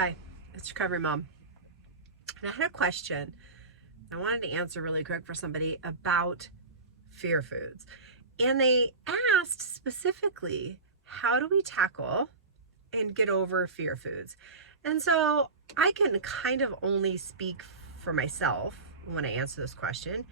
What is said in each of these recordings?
Hi, it's Recovery Mom. And I had a question I wanted to answer really quick for somebody about fear foods. And they asked specifically, how do we tackle and get over fear foods? And so I can kind of only speak for myself when I answer this question.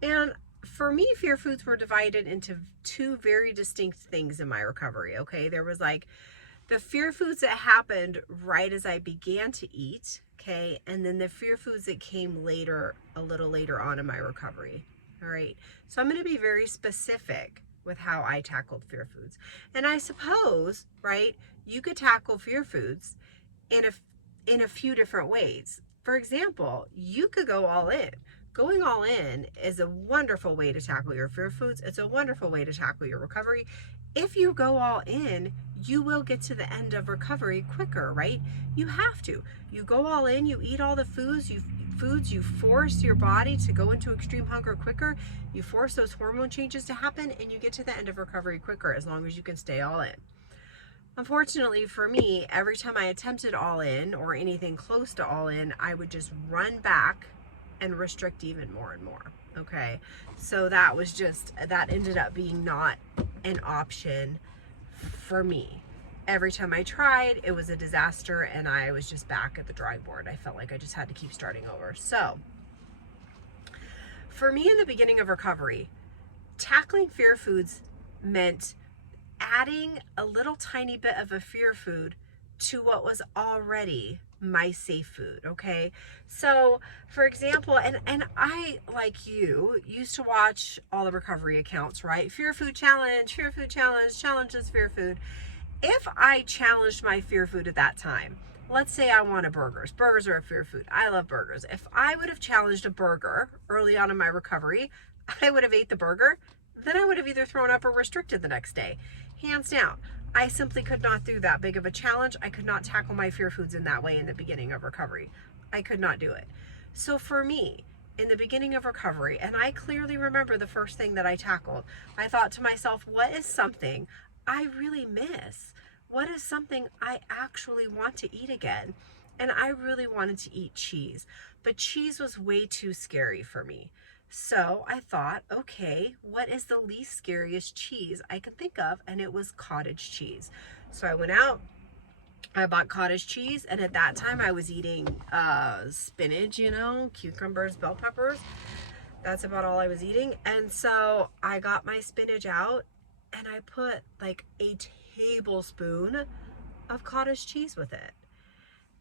And for me, fear foods were divided into two very distinct things in my recovery. Okay, there was like the fear foods that happened right as I began to eat, okay, and then the fear foods that came later, a little later on in my recovery. All right, so I'm going to be very specific with how I tackled fear foods. And I suppose, right, you could tackle fear foods in a few different ways. For example, you could go all in. Going all in is a wonderful way to tackle your fear foods. It's a wonderful way to tackle your recovery. If you go all in, you will get to the end of recovery quicker, right? You have to. You go all in, you eat all the foods, you force your body to go into extreme hunger quicker, you force those hormone changes to happen, and you get to the end of recovery quicker as long as you can stay all in. Unfortunately for me, every time I attempted all in or anything close to all in, I would just run back and restrict even more and more. Okay, so that ended up being not an option for me. Every time I tried, it was a disaster, and I was just back at the drawing board. I felt like I just had to keep starting over. So for me in the beginning of recovery, tackling fear foods meant adding a little tiny bit of a fear food to what was already my safe food. Okay, so for example, and I, like you, used to watch all the recovery accounts, right? Fear food challenge, challenges fear food. If I challenged my fear food at that time, let's say I wanted burgers are a fear food, I love burgers. If I would have challenged a burger early on in my recovery, I would have ate the burger, then I would have either thrown up or restricted the next day, hands down. I simply could not do that big of a challenge. I could not tackle my fear foods in that way in the beginning of recovery. I could not do it. So for me, in the beginning of recovery, and I clearly remember the first thing that I tackled, I thought to myself, what is something I really miss? What is something I actually want to eat again? And I really wanted to eat cheese, but cheese was way too scary for me. So I thought, okay, what is the least scariest cheese I could think of? And it was cottage cheese. So I went out, I bought cottage cheese, and at that time I was eating spinach, cucumbers, bell peppers. That's about all I was eating. And so I got my spinach out and I put like a tablespoon of cottage cheese with it.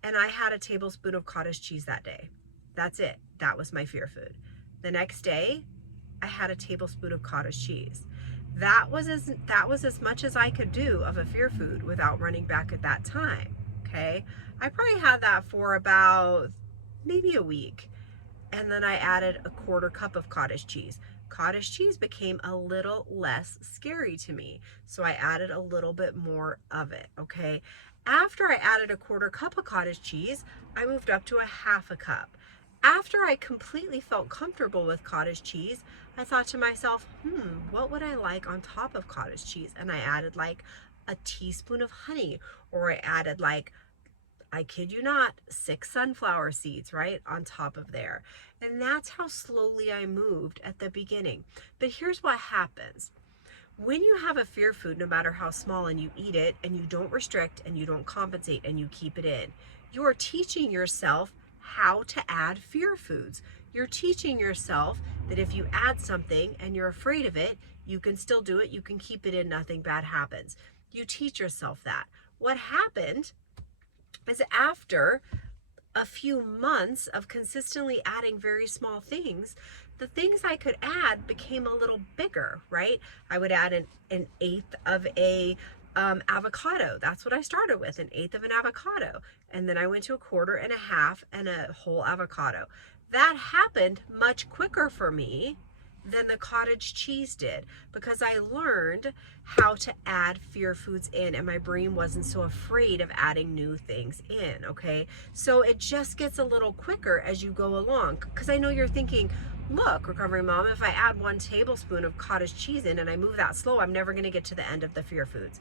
And I had a tablespoon of cottage cheese that day. That's it. That was my fear food. The next day, I had a tablespoon of cottage cheese. That was as much as I could do of a fear food without running back at that time. Okay, I probably had that for about maybe a week, and then I added a quarter cup of cottage cheese. Cottage cheese became a little less scary to me, so I added a little bit more of it. Okay, after I added a quarter cup of cottage cheese, I moved up to a half a cup. After I completely felt comfortable with cottage cheese, I thought to myself, what would I like on top of cottage cheese? And I added like a teaspoon of honey, or I added like, I kid you not, 6 sunflower seeds right on top of there. And that's how slowly I moved at the beginning. But here's what happens. When you have a fear food, no matter how small, and you eat it and you don't restrict and you don't compensate and you keep it in, you're teaching yourself how to add fear foods. You're teaching yourself that if you add something and you're afraid of it, you can still do it, you can keep it in, nothing bad happens. You teach yourself that. What happened is, after a few months of consistently adding very small things, the things I could add became a little bigger, right? I would add an eighth of a avocado. That's what I started with, an eighth of an avocado. And then I went to a quarter and a half and a whole avocado. That happened much quicker for me than the cottage cheese did, because I learned how to add fear foods in, and my brain wasn't so afraid of adding new things in. Okay, so it just gets a little quicker as you go along, because I know you're thinking, look, Recovery Mom, if I add 1 tablespoon of cottage cheese in and I move that slow, I'm never going to get to the end of the fear foods.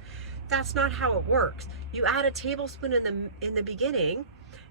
That's not how it works. You add a tablespoon in the beginning,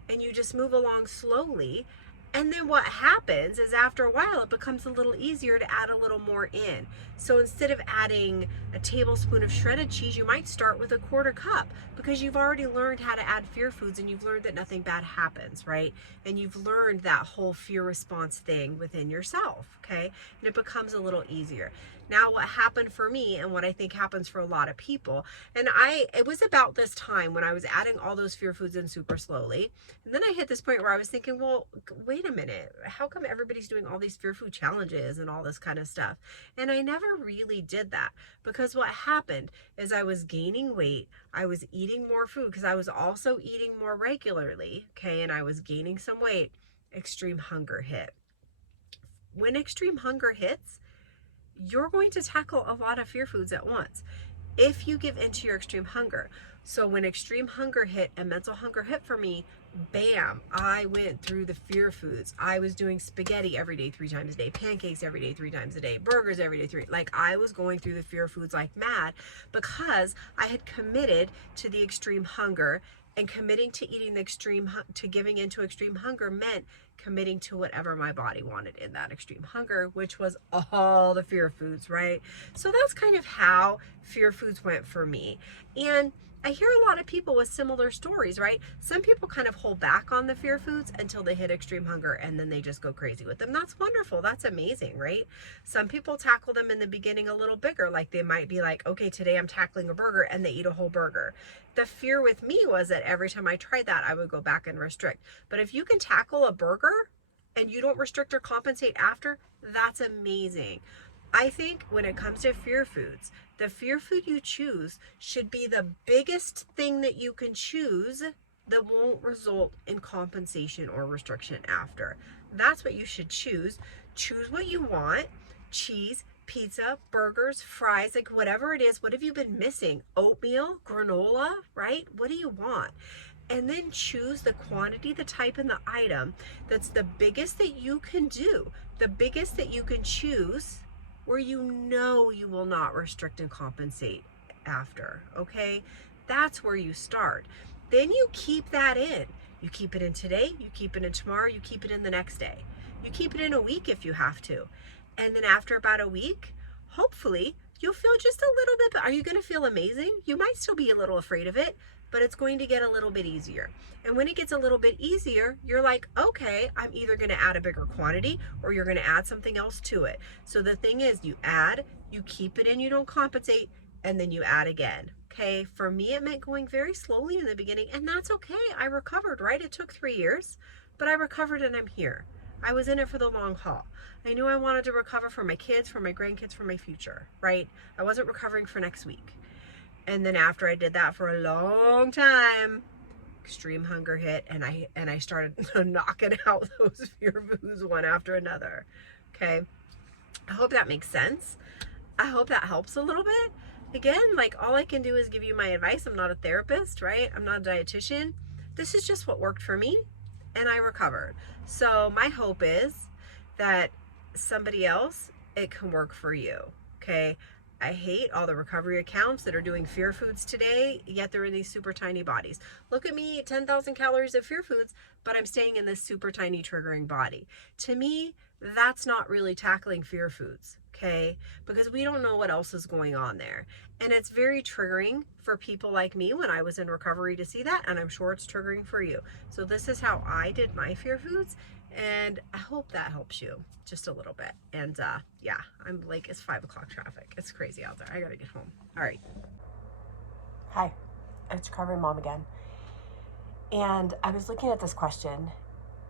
and you just move along slowly. And then what happens is after a while, it becomes a little easier to add a little more in. So instead of adding a tablespoon of shredded cheese, you might start with a quarter cup, because you've already learned how to add fear foods, and you've learned that nothing bad happens, right? And you've learned that whole fear response thing within yourself, okay? And it becomes a little easier. Now, what happened for me, and what I think happens for a lot of people, and it was about this time when I was adding all those fear foods in super slowly. And then I hit this point where I was thinking, well, wait a minute, how come everybody's doing all these fear food challenges and all this kind of stuff? And I never really did that, because what happened is I was gaining weight. I was eating more food because I was also eating more regularly, okay? And I was gaining some weight. Extreme hunger hit. When extreme hunger hits, you're going to tackle a lot of fear foods at once if you give into your extreme hunger. So when extreme hunger hit and mental hunger hit for me, bam, I went through the fear foods. I was doing spaghetti every day, 3 times a day, pancakes every day, 3 times a day, burgers every day, 3. Like, I was going through the fear foods like mad, because I had committed to the extreme hunger. And committing to eating to giving into extreme hunger meant committing to whatever my body wanted in that extreme hunger, which was all the fear foods, right? So that's kind of how fear foods went for me. And I hear a lot of people with similar stories, right? Some people kind of hold back on the fear foods until they hit extreme hunger, and then they just go crazy with them. That's wonderful. That's amazing, right? Some people tackle them in the beginning a little bigger. Like, they might be like, okay, today I'm tackling a burger, and they eat a whole burger. The fear with me was that every time I tried that, I would go back and restrict. But if you can tackle a burger and you don't restrict or compensate after, that's amazing. I think when it comes to fear foods, the fear food you choose should be the biggest thing that you can choose that won't result in compensation or restriction after. That's what you should choose. Choose what you want. Cheese, pizza, burgers, fries, like whatever it is. What have you been missing? Oatmeal, granola, right? What do you want? And then choose the quantity, the type, and the item that's the biggest that you can do, the biggest that you can choose, where you know you will not restrict and compensate after, okay? That's where you start. Then you keep that in. You keep it in today, you keep it in tomorrow, you keep it in the next day. You keep it in a week if you have to. And then after about a week, hopefully, you'll feel just a little bit better. Are you going to feel amazing? You might still be a little afraid of it, but it's going to get a little bit easier. And when it gets a little bit easier, you're like, okay, I'm either going to add a bigger quantity, or you're going to add something else to it. So the thing is, you add, you keep it in, you don't compensate, and then you add again. Okay, for me, it meant going very slowly in the beginning, and that's okay. I recovered, right? It took 3 years, but I recovered, and I'm here. I was in it for the long haul. I knew I wanted to recover for my kids, for my grandkids, for my future, right? I wasn't recovering for next week. And then after I did that for a long time, extreme hunger hit, and I started knocking out those fear foods one after another. Okay, I hope that makes sense. I hope that helps a little bit. Again, like, all I can do is give you my advice. I'm not a therapist, right? I'm not a dietitian. This is just what worked for me, and I recovered. So my hope is that somebody else, it can work for you, okay? I hate all the recovery accounts that are doing fear foods today, yet they're in these super tiny bodies. Look at me, 10,000 calories of fear foods, but I'm staying in this super tiny triggering body. To me, that's not really tackling fear foods, okay? Because we don't know what else is going on there. And it's very triggering for people like me when I was in recovery to see that, and I'm sure it's triggering for you. So this is how I did my fear foods, and I hope that helps you just a little bit. And yeah, I'm like, it's 5 o'clock traffic. It's crazy out there. I gotta get home. All right. Hi, it's Recovering Mom again. And I was looking at this question,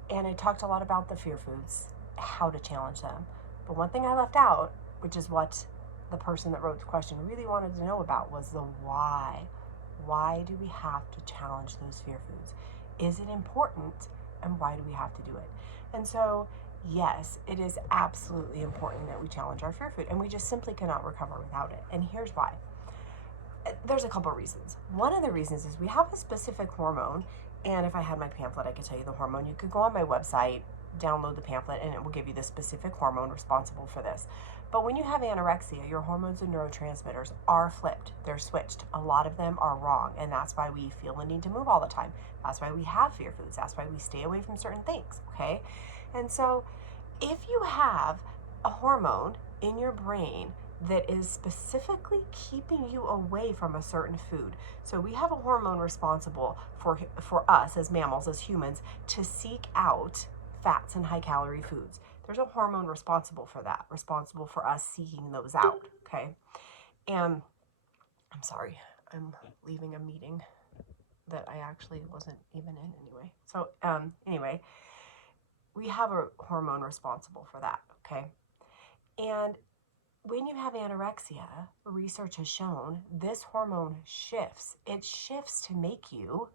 and I talked a lot about the fear foods, how to challenge them. But one thing I left out, which is what the person that wrote the question really wanted to know about, was the why. Why do we have to challenge those fear foods? Is it important, and why do we have to do it? And so, yes, it is absolutely important that we challenge our fear food, and we just simply cannot recover without it. And here's why. There's a couple reasons. One of the reasons is we have a specific hormone, and if I had my pamphlet, I could tell you the hormone. You could go on my website, download the pamphlet and it will give you the specific hormone responsible for this. But when you have anorexia, your hormones and neurotransmitters are flipped. They're switched. A lot of them are wrong, and that's why we feel the need to move all the time. That's why we have fear foods. That's why we stay away from certain things, okay? And so if you have a hormone in your brain that is specifically keeping you away from a certain food. So we have a hormone responsible for us as mammals, as humans, to seek out fats and high calorie foods. There's a hormone responsible for that, responsible for us seeking those out, okay? And I'm sorry, I'm leaving a meeting that I actually wasn't even in anyway. So anyway, we have a hormone responsible for that, okay? And when you have anorexia, research has shown this hormone shifts. It shifts to make you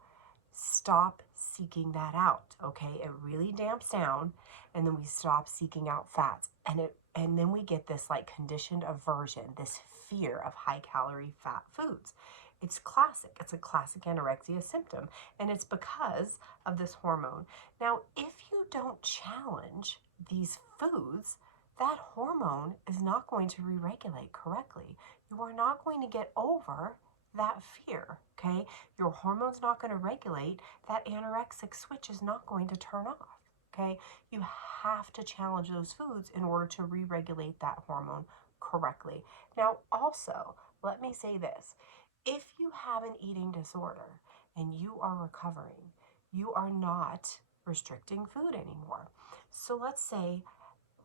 stop seeking that out, okay? It really damps down, and then we stop seeking out fats. And then we get this like conditioned aversion, this fear of high calorie fat foods. It's classic. It's a classic anorexia symptom, and it's because of this hormone. Now, if you don't challenge these foods, that hormone is not going to re-regulate correctly. You are not going to get over that fear, okay? Your hormone's not going to regulate. That anorexic switch is not going to turn off, okay? You have to challenge those foods in order to re-regulate that hormone correctly. Now, also, let me say this. If you have an eating disorder and you are recovering, you are not restricting food anymore. So let's say,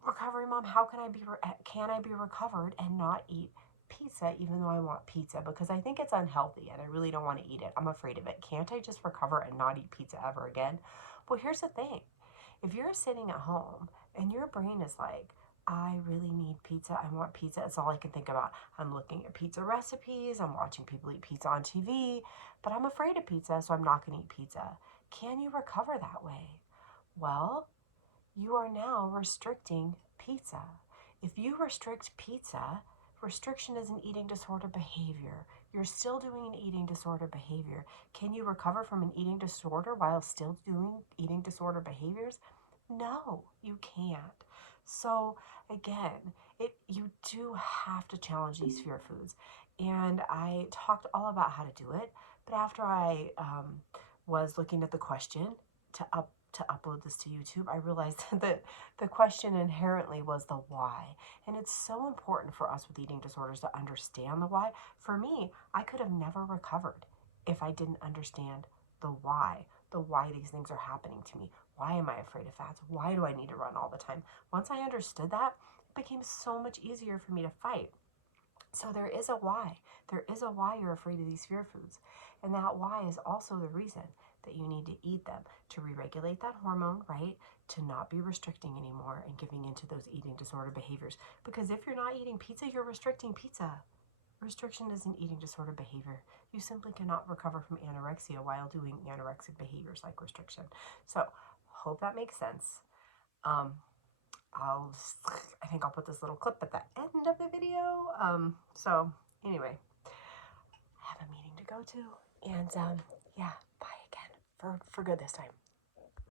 recovery mom, can I be recovered and not eat pizza even though I want pizza? Because I think it's unhealthy and I really don't want to eat it. I'm afraid of it. Can't I just recover and not eat pizza ever again? Well, here's the thing. If you're sitting at home and your brain is like, I really need pizza, I want pizza, it's all I can think about. I'm looking at pizza recipes, I'm watching people eat pizza on TV, but I'm afraid of pizza, so I'm not going to eat pizza. Can you recover that way? Well, you are now restricting pizza. If you restrict pizza, restriction is an eating disorder behavior. You're still doing an eating disorder behavior. Can you recover from an eating disorder while still doing eating disorder behaviors? No, you can't. So again, you do have to challenge these fear foods. And I talked all about how to do it, but after I was looking at the question to upload this to YouTube, I realized that the question inherently was the why. And it's so important for us with eating disorders to understand the why. For me, I could have never recovered if I didn't understand the why these things are happening to me. Why am I afraid of fats? Why do I need to run all the time? Once I understood that, it became so much easier for me to fight. So there is a why. There is a why you're afraid of these fear foods. And that why is also the reason that you need to eat them to re-regulate that hormone, right? To not be restricting anymore and giving into those eating disorder behaviors. Because if you're not eating pizza, you're restricting pizza. Restriction is an eating disorder behavior. You simply cannot recover from anorexia while doing anorexic behaviors like restriction. So, hope that makes sense. I think I'll put this little clip at the end of the video. So anyway, I have a meeting to go to, and yeah, bye again for good this time.